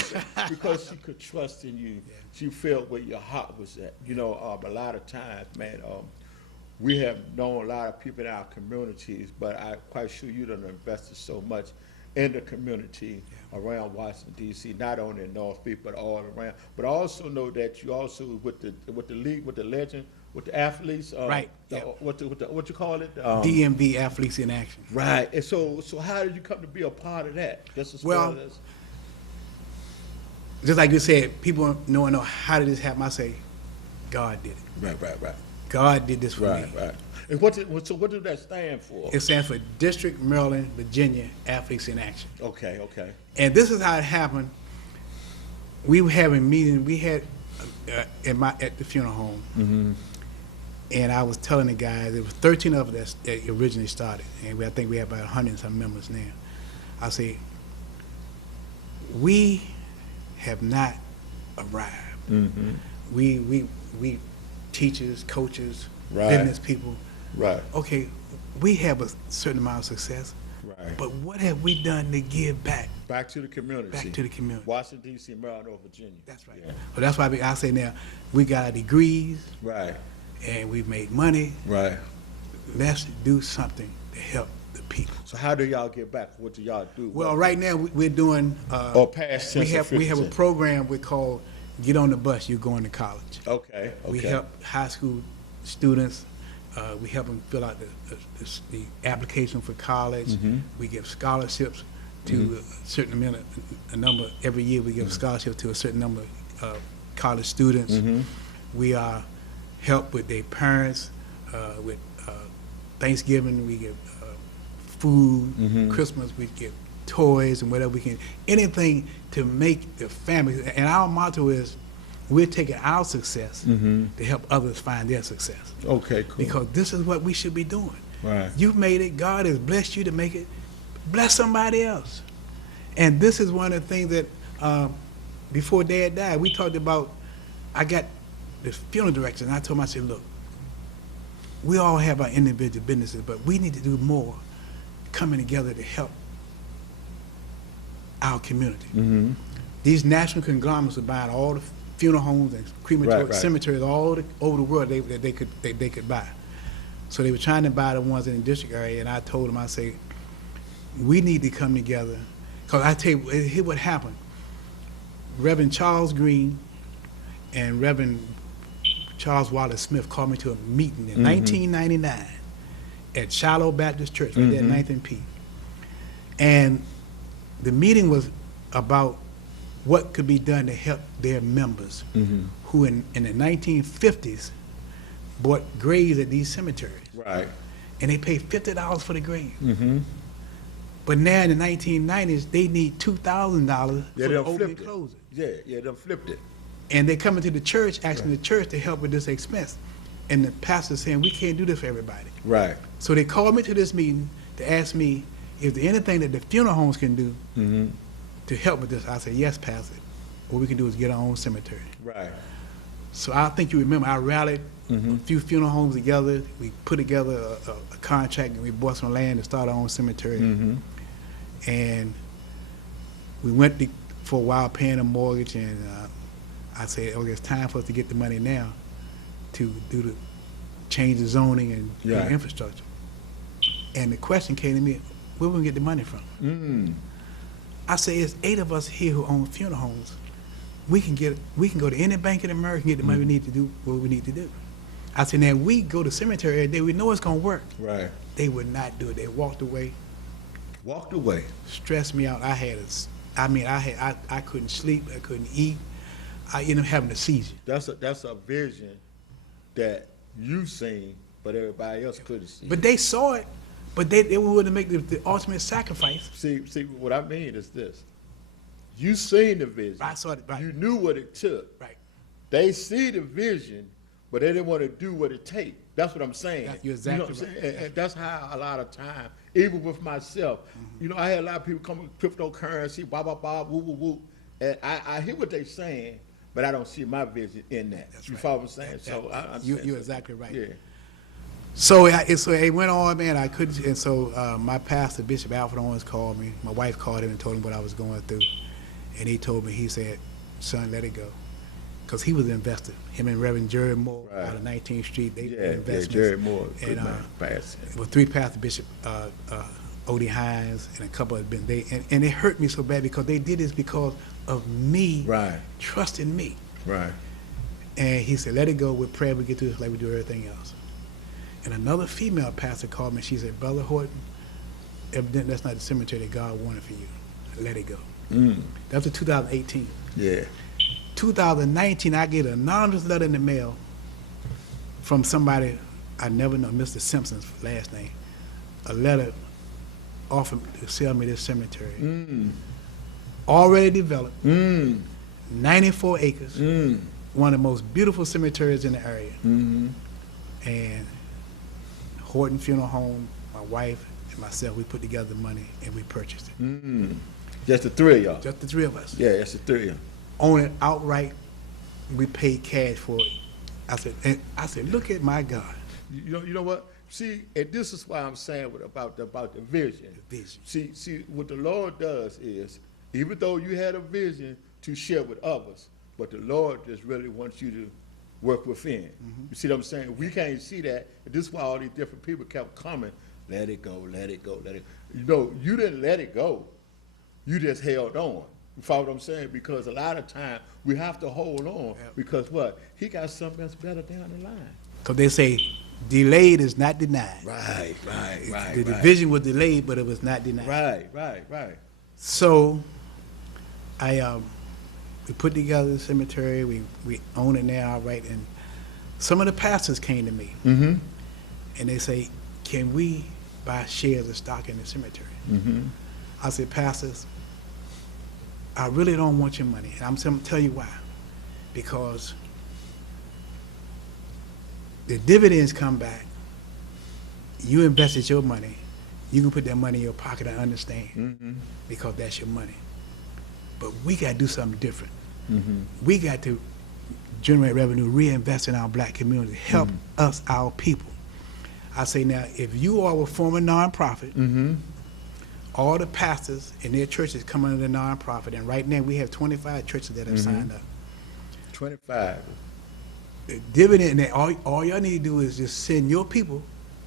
because she could trust in you. Yeah. She felt where your heart was at. A lot of times, man, we have known a lot of people in our communities, but I'm quite sure you done invested so much in the community around Washington, D.C., not only in North Beach, but all around. But I also know that you also with the league, with the legend, with the athletes, right? What you call it? DMV Athletes in Action. Right. And so how did you come to be a part of that? Just like you said, people know how did this happen. I say, God did it. Right. God did this for me. Right. And what did that stand for? It stands for District, Maryland, Virginia Athletes in Action. Okay. And this is how it happened. We were having meetings. We had at the funeral home. Mm-hmm. And I was telling the guys, there was 13 of us that originally started, and I think we have about 100 and some members now. I say, we have not arrived. Mm-hmm. We teachers, coaches, business people. Right. Okay, we have a certain amount of success. Right. But what have we done to give back? Back to the community. Back to the community. Washington, D.C., Maryland, or Virginia. That's right. Yeah. But that's why I say now, we got our degrees. Right. And we've made money. Right. Let's do something to help the people. So how do y'all get back? What do y'all do? Well, right now we're doing. Past tense. We have a program we call "Get on the Bus, You're Going to College." Okay. We help high school students. We help them fill out the application for college. Mm-hmm. We give scholarships to a certain number every year. We give scholarships to a certain number of college students. Mm-hmm. We are help with their parents, with Thanksgiving, we give food, Christmas, we give toys and whatever we can, anything to make the family. And our motto is, we're taking our success Mm-hmm. to help others find their success. Okay, cool. Because this is what we should be doing. Right. You've made it. God has blessed you to make it. Bless somebody else. And this is one of the things that before Dad died, we talked about. I got the funeral director, and I told him, I said, look, we all have our individual businesses, but we need to do more coming together to help our community. Mm-hmm. These national conglomerates are buying all the funeral homes and crematory Right. cemeteries all over the world that they could buy. So they were trying to buy the ones in the district area, and I told them, I say, we need to come together. Because I tell you, here what happened. Reverend Charles Green and Reverend Charles Wallace Smith called me to a meeting in 1999 at Shiloh Baptist Church, right there at 9th and P. And the meeting was about what could be done to help their members who in the 1950s bought graves at these cemeteries. Right. And they paid $50 for the grave. Mm-hmm. But now in the 1990s, they need $2,000 Yeah, for the they opening flipped and it. closing. Yeah, they flipped it. And they're coming to the church, asking the church to help with this expense. And the pastor's saying, we can't do this for everybody. Right. So they called me to this meeting to ask me if there's anything that the funeral homes can do Mm-hmm. to help with this. I said, yes, Pastor. What we can do is get our own cemetery. Right. So I think you remember I rallied a few funeral homes together. We put together a contract and we bought some land to start our own cemetery. Mm-hmm. And we went for a while paying a mortgage, and I said, okay, it's time for us to get the money now to do the change the zoning and do the infrastructure. And the question came to me, where we gonna get the money from? Mm. I said, it's 8 of us here who own funeral homes. We can go to any bank in America and get the money we need to do what we need to do. I said, now we go to cemetery every day, we know it's gonna work. Right. They would not do it. They walked away, Walked away. stressed me out. I couldn't sleep, I couldn't eat. I ended up having a seizure. That's a vision that you seen, but everybody else couldn't see. But they saw it, but they were willing to make the ultimate sacrifice. See, what I mean is this. You seen the vision. I saw it, right. You knew what it took. Right. They see the vision, but they didn't want to do what it takes. That's what I'm saying. You're exactly you know what I'm right. saying? And that's how a lot of time, even with myself, I had a lot of people come with cryptocurrency, blah, blah, blah, woo, woo, woo. And I hear what they're saying, but I don't see my vision in that. That's you right. follow what I'm saying? So I understand. You're exactly right. Yeah. So it went on, man. I couldn't, and so my pastor, Bishop Alfred Owens, called me. My wife called him and told him what I was going through, and he told me, he said, "Son, let it go," because he was an investor. Him and Reverend Jerry Moore Right. out of 19th Street, they Yeah, investments. Jerry Moore, good and man, fast. with 3 pastors, Bishop Odie Hines, and a couple of been and it hurt me so bad because they did this because of me Right. trusting me. Right. And he said, let it go. With prayer, we get through this like we do everything else. And another female pastor called me. She said, Brother Horton, evidently that's not the cemetery that God wanted for you. Let it go. That was 2018. Yeah. 2019, I get an anonymous letter in the mail from somebody I never know, Mr. Simpson's last name, a letter offering to sell me this cemetery. Already developed, 94 acres, one of the most beautiful cemeteries in the area. And Horton Funeral Home, my wife and myself, we put together the money and we purchased it. Just the 3 of y'all. Just the 3 of us. Yeah, that's the 3 of y'all. Own it outright. We paid cash for it. I said, look at my God. You know what? See, and this is why I'm saying about the vision. The vision. See, what the Lord does is, even though you had a vision to share with others, but the Lord just really wants you to work within. You see what I'm saying? We can't see that. And this is why all these different people kept coming. Let it go, let it go, let it go. You didn't let it go. You just held on. You follow what I'm saying? Because a lot of time we have to hold on because what? He got something that's better down the line. Because they say delayed is not denied. Right. The division was delayed, but it was not denied. Right. So we put together the cemetery. We own it now, right? And some of the pastors came to me, and they say, "Can we buy shares of stock in the cemetery?" I said, "Pastors, I really don't want your money, and I'm going to tell you why. because the dividends come back. You invested your money. You can put that money in your pocket, I understand, because that's your money. But we got to do something different. We got to generate revenue, reinvest in our black community, help us, our people. I say now, if you are a former nonprofit, all the pastors in their churches come under the nonprofit, and right now we have 25 churches that have signed up. 25. The dividend, and all y'all need to do is just send your people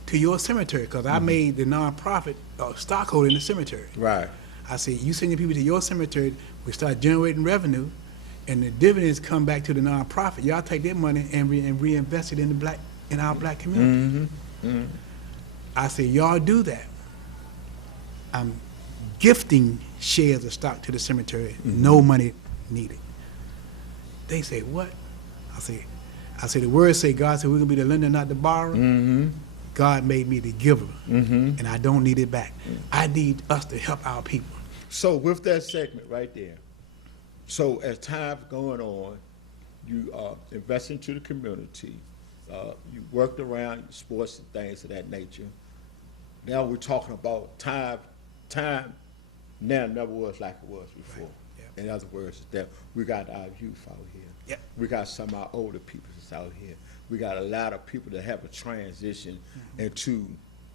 to your cemetery, because I made the nonprofit a stockholder in the cemetery. Right. I say, you send your people to your cemetery, we start generating revenue, and the dividends come back to the nonprofit. Y'all take that money and reinvest it in our black community. I say, y'all do that. I'm gifting shares of stock to the cemetery, no money needed. They say, what? I say, the words say, God said we're gonna be the lender, not the borrower. God made me the giver, and I don't need it back. I need us to help our people. So with that segment right there, so as time's going on, you invest into the community, you worked around sports and things of that nature. Now we're talking about time now never was like it was before. Right. Yeah. In other words, is that we got our youth out here. Yep. We got some of our older people that's out here. We got a lot of people that have a transition into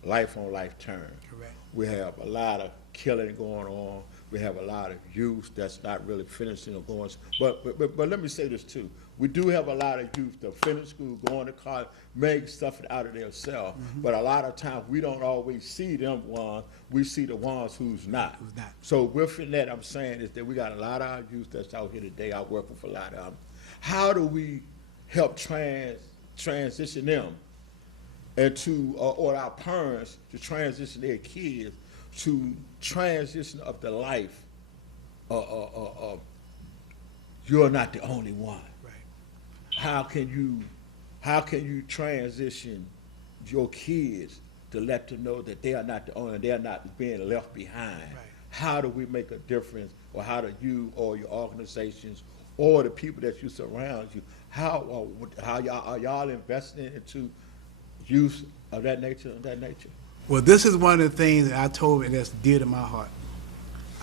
life on life terms. Correct. We have a lot of killing going on. We have a lot of youth that's not really finishing or going. But let me say this too. We do have a lot of youth that finish school, going to college, make stuff out of themselves. But a lot of times we don't always see them ones. We see the ones who's not. So within that, I'm saying is that we got a lot of our youth that's out here today. I work with a lot of them. How do we help transition them into, or our parents to transition their kids to transition of the life? You're not the only one. Right. How can you transition your kids to let them know that they are not the only, they're not being left behind? Right. How do we make a difference, or how do you or your organizations or the people that you surround you, how are y'all investing into youth of that nature? Well, this is one of the things that I told and that's dear to my heart.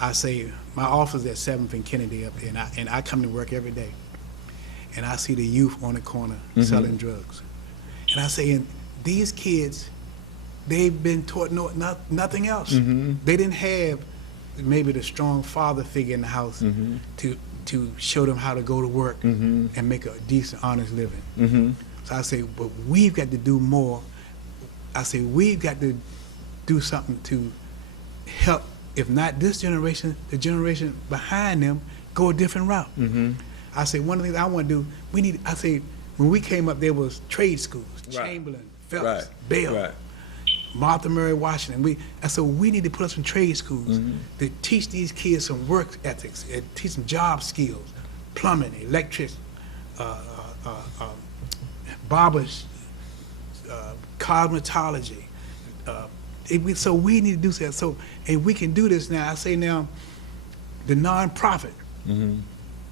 I say, my office is at 7th and Kennedy up there, and I come to work every day, and I see the youth on the corner selling drugs. And I say, and these kids, they've been taught nothing else. They didn't have maybe the strong father figure in the house to show them how to go to work and make a decent, honest living. So I say, but we've got to do more. I say, we've got to do something to help, if not this generation, the generation behind them go a different route. I say, one of the things I want to do, I say, when we came up, there was trade schools, Chamberlain, Phelps, Bell, Martha Murray Washington. I said, we need to put up some trade schools to teach these kids some work ethics, and teach them job skills, plumbing, electrician, barbers, cosmetology. So we need to do that. So, and we can do this now. I say now, the nonprofit,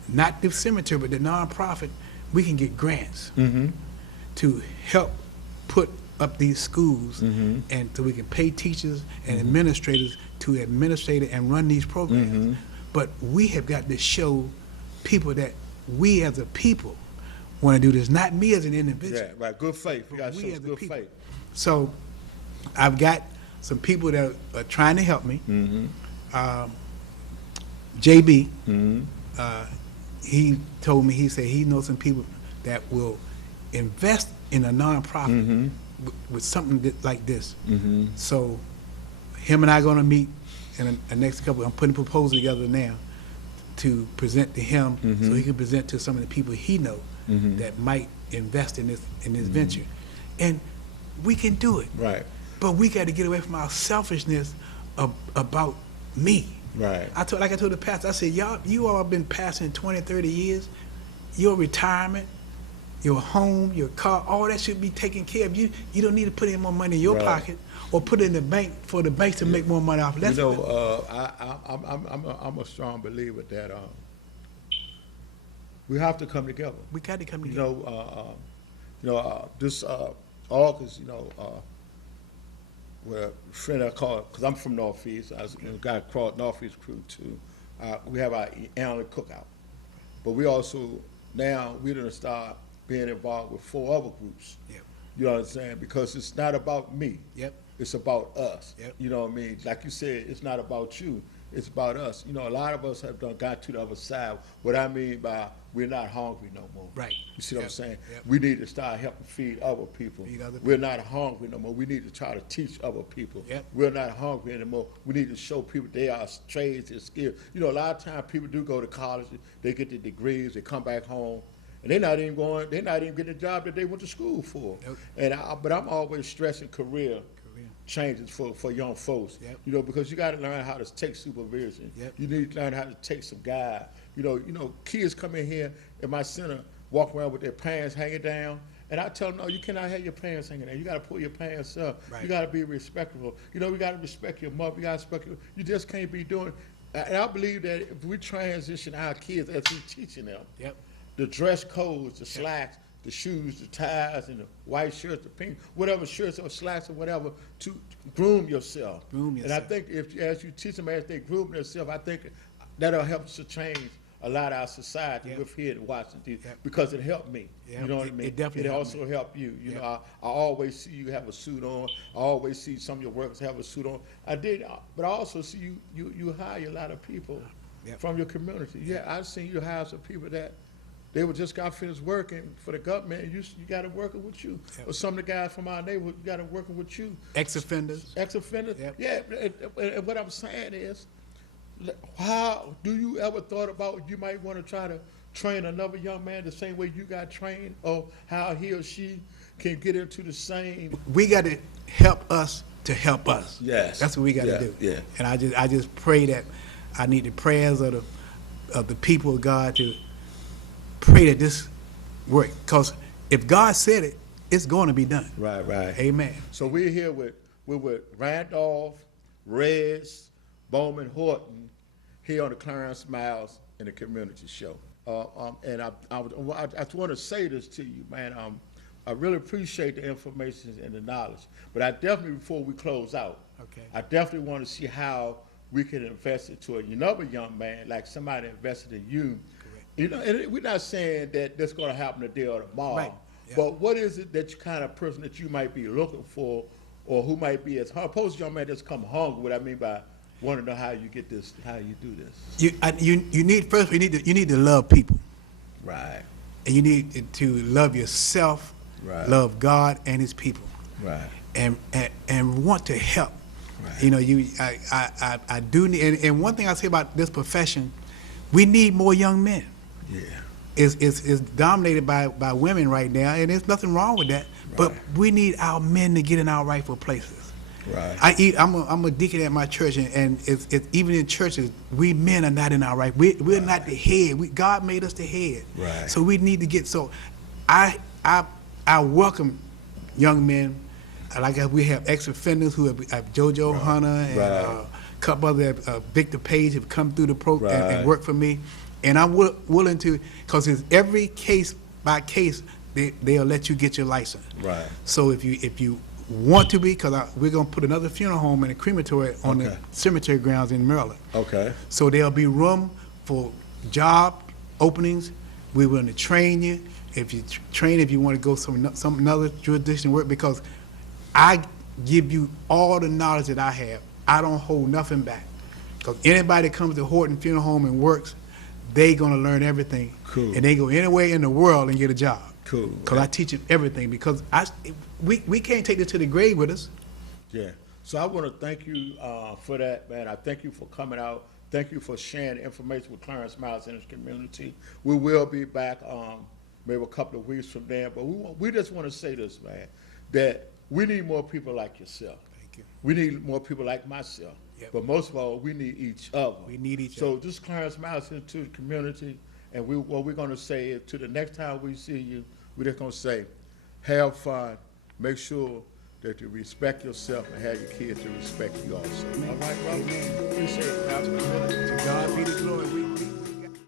not the cemetery, but the nonprofit, we can get grants to help put up these schools, and so we can pay teachers and administrators to administrate it and run these programs. But we have got to show people that we as a people want to do this, not me as an individual. Yeah, right. Good faith. We got to show good faith. So I've got some people that are trying to help me. JB, he told me, he said he knows some people that will invest in a nonprofit with something like this. So him and I are going to meet in the next couple. I'm putting a proposal together now to present to him, so he can present to some of the people he knows that might invest in this venture, and we can do it. Right. But we got to get away from our selfishness about me. Right. Like I told the pastor, I said, you all been passing 20, 30 years. Your retirement, your home, your car, all that should be taken care of. You don't need to put any more money in your pocket or put it in the bank for the bank to make more money off. You know, I'm a strong believer that We have to come together. We got to come You together. know, this August, where a friend I called, because I'm from Northeast, I was a guy called Northeast Crew too. We have our annual cookout, but we also now we're gonna start being involved with 4 other groups. Yep. You know what I'm saying? Because it's not about me. Yep. It's about us. Yep. You know what I mean? Like you said, it's not about you. It's about us. You know, a lot of us have got to the other side. What I mean by we're not hungry no more. Right. You see what I'm Yep. saying? Yep. We need to start helping feed other people. Feed other We're not hungry no more. We need to try to teach other people. Yep. We're not hungry anymore. We need to show people they are trades and skills. You know, a lot of times people do go to college, they get their degrees, they come back home, and they're not even getting the job that they went to school for. Nope. But I'm always stressing career changes for young folks. Yep. You know, because you got to learn how to take supervision. Yep. You need to learn how to take some guide. You know, kids come in here in my center, walk around with their pants hanging down, and I tell them, no, you cannot have your pants hanging down. You got to pull your pants up. Right. You got to be respectful. You know, we got to respect your mother. You got to respect your. You just can't be doing. And I believe that if we transition our kids as we teaching them, Yep. the dress codes, the slacks, the shoes, the ties, and the white shirts, the pink, whatever shirts or slacks or whatever, to groom yourself. Groom And I yourself. think as you teach them as they groom themselves, I think that'll help us to change a lot of our society Yep. with here in Washington, Yep. because it helped me. Yep. You know what I It mean? definitely It helped also me. helped you. You Yep. know, I always see you have a suit on. I always see some of your workers have a suit on. But I also see you hire a lot of people Yep. from your community. Yeah, I've seen you hire some people that they were just got finished working for the government, and you got it working with you. Yep. Or some of the guys from our neighborhood got it working with you. Ex-offenders. Ex-offenders. Yep. Yeah, and what I'm saying is, how do you ever thought about you might want to try to train another young man the same way you got trained, or how he or she can get into the same? We got to help us to help us. Yes. That's what we got to Yeah, do. yeah. And I just pray that I need the prayers of the people of God to pray that this work. Because if God said it, it's going to be done. Right, right. Amen. So we're here we're with Randolph, Reds, Bowman, Horton, here on the Clarence Miles in the Community Show. And I just want to say this to you, man. I really appreciate the information and the knowledge, but I definitely, before we close out, Okay. I definitely want to see how we can invest it to another young man, like somebody invested in you. Correct. You know, and we're not saying that that's going to happen today or tomorrow. Right. Yeah. But what is it that you kind of person that you might be looking for, or who might be as hungry? Suppose a young man just come hungry. What I mean by want to know how you get this, how you do this. You need first. You need to love people, Right. and you need to love yourself, Right. love God and His people, Right. and want to help. Right. You know, I do need. And one thing I say about this profession, we need more young men. Yeah. Is dominated by women right now, and there's nothing wrong with that. But Right. we need our men to get in our rightful places. Right. I'm a deacon at my church, and it's even in churches, we men are not in our right. We're not the head. God made us the head. Right. So we need to get. So I welcome young men. Like we have ex-offenders who have JoJo Hunter and Right. a couple other Victor Page have come through the program Right. and worked for me, and I'm willing to, because it's every case by case they'll let you get your license. Right. So if you want to be, because we're gonna put another funeral home and a crematory on the Okay. cemetery grounds in Maryland. Okay. So there'll be room for job openings. We're willing to train you. If you if you want to go some another jurisdiction work, because I give you all the knowledge that I have. I don't hold nothing back. Because anybody that comes to Horton Funeral Home and works, they gonna learn everything. Cool. And they go anywhere in the world and get a job. Cool. Because I teach them everything. Because we can't take this to the grave with us. Yeah. So I want to thank you for that, man. I thank you for coming out. Thank you for sharing information with Clarence Miles in his community. We will be back maybe a couple of weeks from there. But we just want to say this, man, that we need more people like yourself. Thank you. We need more people like myself. Yep. But most of all, we need each other. We need each So other. this Clarence Miles into the community, and what we're going to say is, to the next time we see you, we're just going to say, have fun, make sure that you respect yourself, and have your kids to respect you also. All right, brother? Appreciate it, man. To God be the glory. We